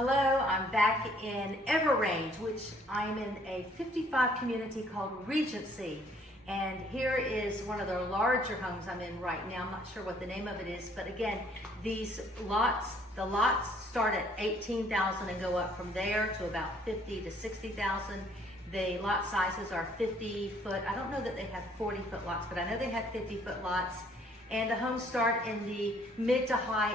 Hello, I'm back in EverRange, which I'm in a 55 community called Regency. And here is one of the larger homes I'm in right now. I'm not sure what the name of it is, but again, these lots, the lots start at 18,000 and go up from there to about 50 to 60,000. The lot sizes are 50 foot. I don't know that they have 40 foot lots, but I know they have 50 foot lots. And the homes start in the mid to high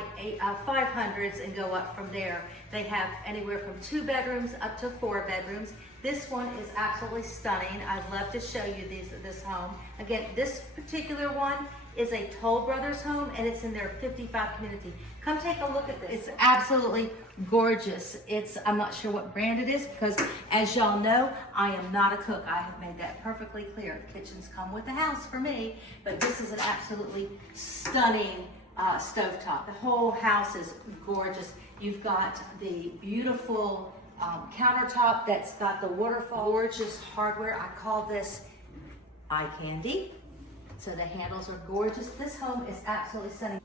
500s and go up from there. They have anywhere from 2 bedrooms up to 4 bedrooms. This one is absolutely stunning. I'd love to show you this home. Again, this particular one is a Toll Brothers home, and it's in their 55 community. Come take a look at this. It's absolutely gorgeous. I'm not sure what brand it is because, as y'all know, I am not a cook. I have made that perfectly clear. Kitchens come with the house for me, but this is an absolutely stunning stovetop. The whole house is gorgeous. You've got the beautiful countertop that's got the waterfall, gorgeous hardware. I call this eye candy. So the handles are gorgeous. This home is absolutely stunning.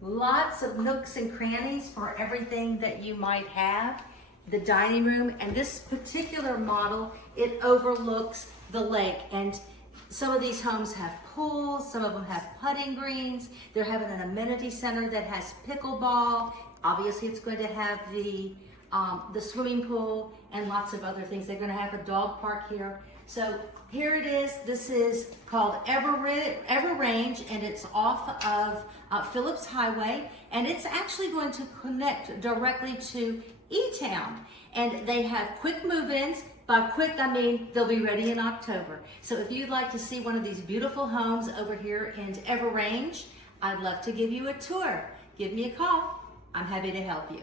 Lots of nooks and crannies for everything that you might have. The dining room, and this particular model, it overlooks the lake. And some of these homes have pools, some of them have putting greens. They're having an amenity center that has pickleball. Obviously, it's going to have the swimming pool and lots of other things. They're going to have a dog park here. So here it is. This is called EverRange, and it's off of Phillips Highway, and it's actually going to connect directly to E-Town. And they have quick move-ins. By quick, I mean they'll be ready in October. So if you'd like to see one of these beautiful homes over here in EverRange, I'd love to give you a tour. Give me a call. I'm happy to help you.